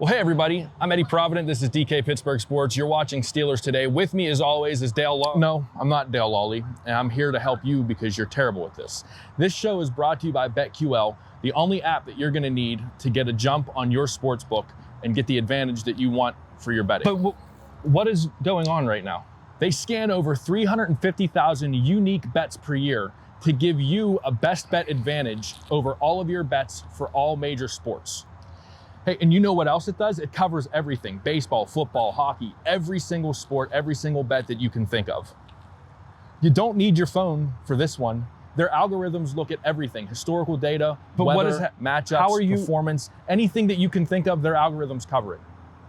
Well, hey everybody, I'm Eddie Provident. This is DK Pittsburgh Sports. You're watching Steelers Today. With me as always is Dale Lolley. No, I'm not Dale Lolley, and I'm here to help you because you're terrible at this. This show is brought to you by BetQL, the only app that you're gonna need to get a jump on your sports book and get the advantage that you want for your betting. But what is going on right now? They scan over 350,000 unique bets per year to give you a best bet advantage over all of your bets for all major sports. Hey, and you know what else it does? It covers everything. Baseball, football, hockey, every single sport, every single bet that you can think of. You don't need your phone for this one. Their algorithms look at everything, historical data, weather, matchups, performance, anything that you can think of, their algorithms cover it.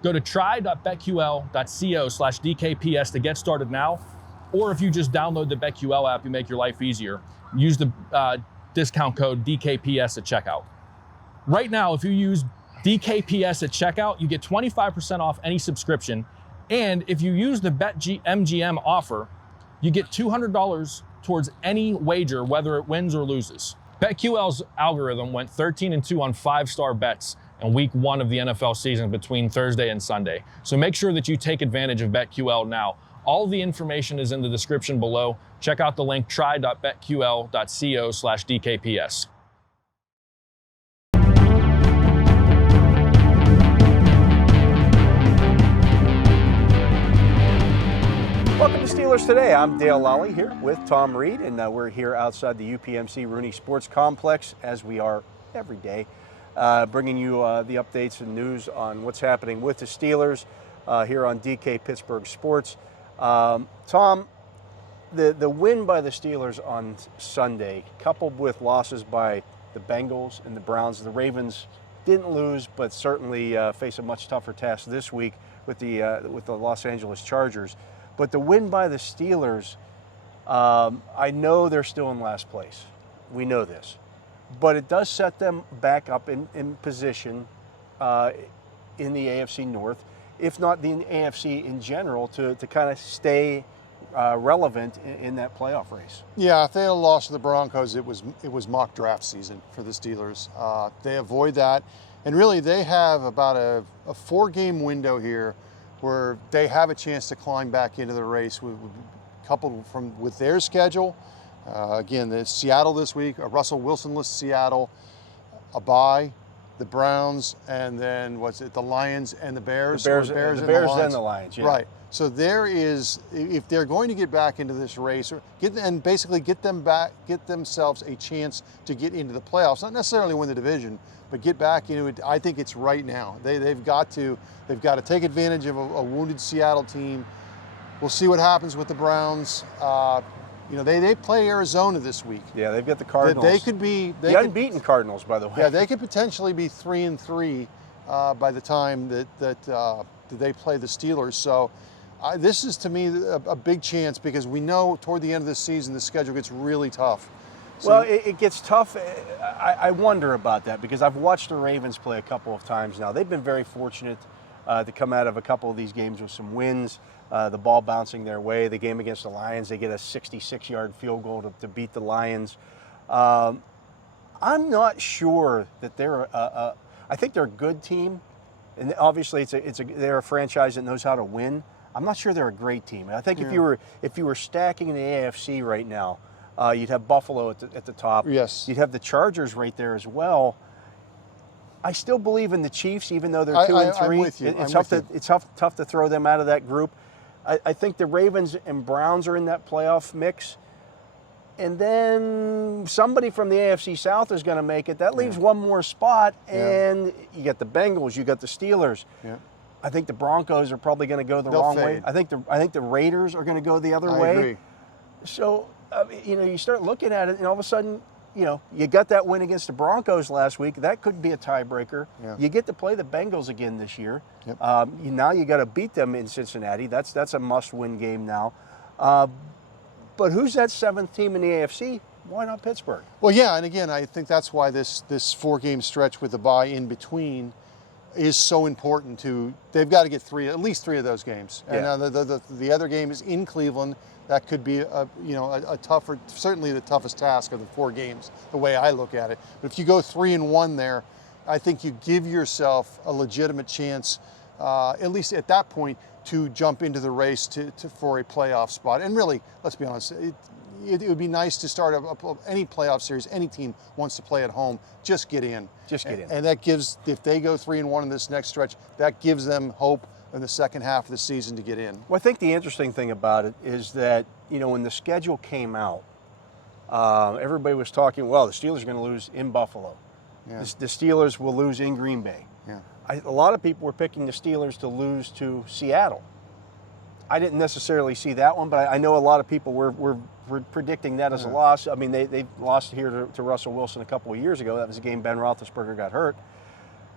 Go to try.betql.co/DKPS to get started now. Or if you just download the BetQL app, you make your life easier. Use the discount code DKPS at checkout. Right now, if you use DKPS at checkout, you get 25% off any subscription. And if you use the BetMGM offer, you get $200 towards any wager, whether it wins or loses. BetQL's algorithm went 13-2 on 5-star bets in week 1 of the NFL season between Thursday and Sunday. So make sure that you take advantage of BetQL now. All the information is in the description below. Check out the link try.betql.co/DKPS. Welcome to Steelers Today. I'm Dale Lolley here with Tom Reed, and we're here outside the UPMC Rooney Sports Complex, as we are every day, bringing you the updates and news on what's happening with the Steelers here on DK Pittsburgh Sports. Tom, the win by the Steelers on Sunday, coupled with losses by the Bengals and the Browns, the Ravens didn't lose, but certainly face a much tougher task this week with the Los Angeles Chargers. But the win by the Steelers, I know they're still in last place. We know this. But it does set them back up in position in the AFC North, if not the AFC in general, to kind of stay relevant in that playoff race. Yeah, if they had lost to the Broncos, it was mock draft season for the Steelers. They avoid that. And really, they have about a 4-game window here where they have a chance to climb back into the race, coupled with their schedule. Again, the Seattle this week, a Russell Wilson-less Seattle, a bye, the Browns, and then the Lions and the Bears. The Bears and the Lions, yeah. Right. So there is, if they're going to get back into this race, get themselves a chance to get into the playoffs, not necessarily win the division, but get back into it. I think it's right now. They've got to take advantage of a wounded Seattle team. We'll see what happens with the Browns. They play Arizona this week. Yeah, they've got the Cardinals. They could be the unbeaten Cardinals, by the way. Yeah, they could potentially be 3-3 by the time that they play the Steelers. So this is, to me, a big chance, because we know toward the end of the season the schedule gets really tough. So, well, it gets tough. I wonder about that, because I've watched the Ravens play a couple of times now. They've been very fortunate to come out of a couple of these games with some wins, the ball bouncing their way. The game against the Lions, they get a 66-yard field goal to beat the Lions. I'm not sure that they're I think they're a good team, and obviously they're a franchise that knows how to win. I'm not sure they're a great team. And I think if you were stacking in the AFC right now, you'd have Buffalo at the top. Yes. You'd have the Chargers right there as well. I still believe in the Chiefs, even though they're 2-3. I'm with you. It's tough to throw them out of that group. I think the Ravens and Browns are in that playoff mix. And then somebody from the AFC South is going to make it. That leaves one more spot, and you got the Bengals, you got the Steelers. Yeah. I think the Broncos are probably going to go the wrong way. I think the Raiders are going to go the other way. I agree. So, you start looking at it, and all of a sudden, you got that win against the Broncos last week. That could be a tiebreaker. Yeah. You get to play the Bengals again this year. Yep. Now you got to beat them in Cincinnati. That's a must-win game now. But who's that 7th team in the AFC? Why not Pittsburgh? Well, yeah, and again, I think that's why this 4-game stretch with the bye in between is so important. They've got to get at least three of those games. Yeah. And the other game is in Cleveland. That could be a tougher, certainly the toughest task of the 4 games, the way I look at it. But if you go 3-1 there, I think you give yourself a legitimate chance, at least at that point, to jump into the race for a playoff spot. And really, let's be honest, it would be nice to start any playoff series. Any team wants to play at home. Just get in. Just get in. And that gives, if they go 3-1 in this next stretch, that gives them hope in the second half of the season to get in. Well, I think the interesting thing about it is that, when the schedule came out, everybody was talking, well, the Steelers are going to lose in Buffalo. Yeah. The Steelers will lose in Green Bay. Yeah. A lot of people were picking the Steelers to lose to Seattle. I didn't necessarily see that one, but I know a lot of people were predicting that as a loss. I mean, they lost here to Russell Wilson a couple of years ago. That was a game Ben Roethlisberger got hurt.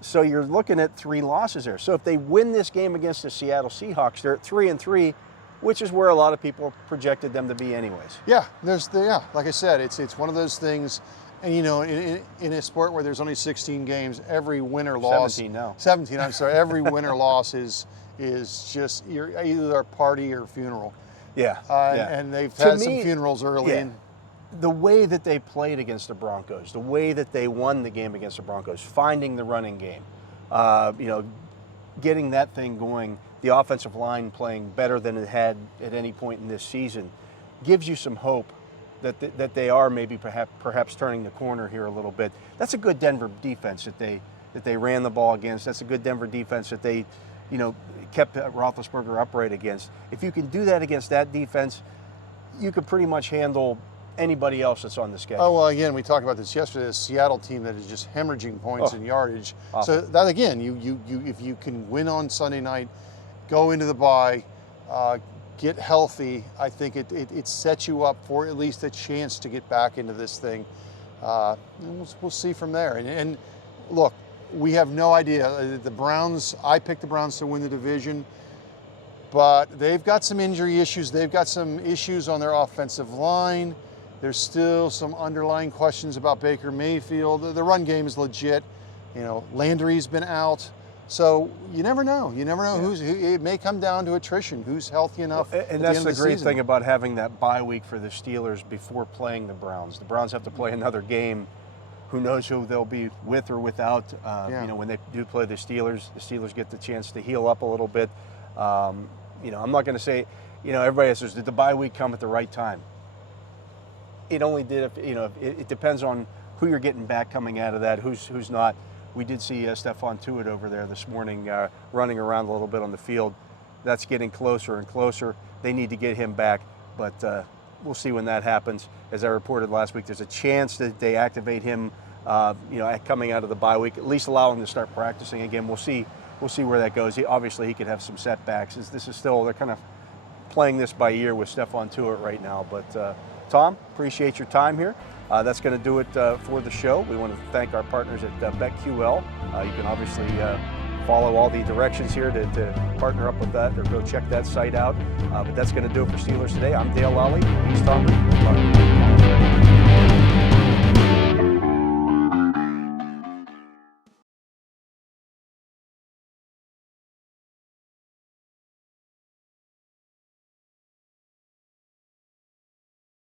So you're looking at 3 losses there. So if they win this game against the Seattle Seahawks, they're at 3-3, which is where a lot of people projected them to be anyways. Yeah, like I said, it's one of those things. And in a sport where there's only 16 games, every win or loss. 17 now. 17. I'm sorry. Every win or loss is just either a party or a funeral. Yeah. And they've had some funerals early. Yeah. The way that they played against the Broncos, the way that they won the game against the Broncos, finding the running game, getting that thing going, the offensive line playing better than it had at any point in this season, gives you some hope that they are maybe perhaps turning the corner here a little bit. That's a good Denver defense that they ran the ball against. That's a good Denver defense that they, kept Roethlisberger upright against. If you can do that against that defense, you can pretty much handle anybody else that's on the schedule. Oh, well, again, we talked about this yesterday, the Seattle team that is just hemorrhaging points and yardage. Awesome. So that, again, you if you can win on Sunday night, go into the bye, get healthy, I think it sets you up for at least a chance to get back into this thing. And we'll see from there. And look, we have no idea. The Browns, I picked the Browns to win the division, but they've got some injury issues. They've got some issues on their offensive line. There's still some underlying questions about Baker Mayfield. The run game is legit. Landry's been out. So you never know. You never know it may come down to attrition. Who's healthy enough? And that's the great thing about having that bye week for the Steelers before playing the Browns. The Browns have to play another game. Who knows who they'll be with or without? When they do play the Steelers get the chance to heal up a little bit. I'm not going to say, everybody says, did the bye week come at the right time? It only did if, it depends on who you're getting back coming out of that, who's not. We did see Stephon Tuitt over there this morning running around a little bit on the field. That's getting closer and closer. They need to get him back, but we'll see when that happens. As I reported last week, there's a chance that they activate him, coming out of the bye week, at least allow him to start practicing again. We'll see where that goes. Obviously, he could have some setbacks. This is still, they're kind of playing this by ear with Stephon Tuitt right now. But Tom, appreciate your time here. That's going to do it for the show. We want to thank our partners at BetQL. You can obviously follow all the directions here to partner up with that or go check that site out. But that's going to do it for Steelers Today. I'm Dale Lolley. He's Tom Reed.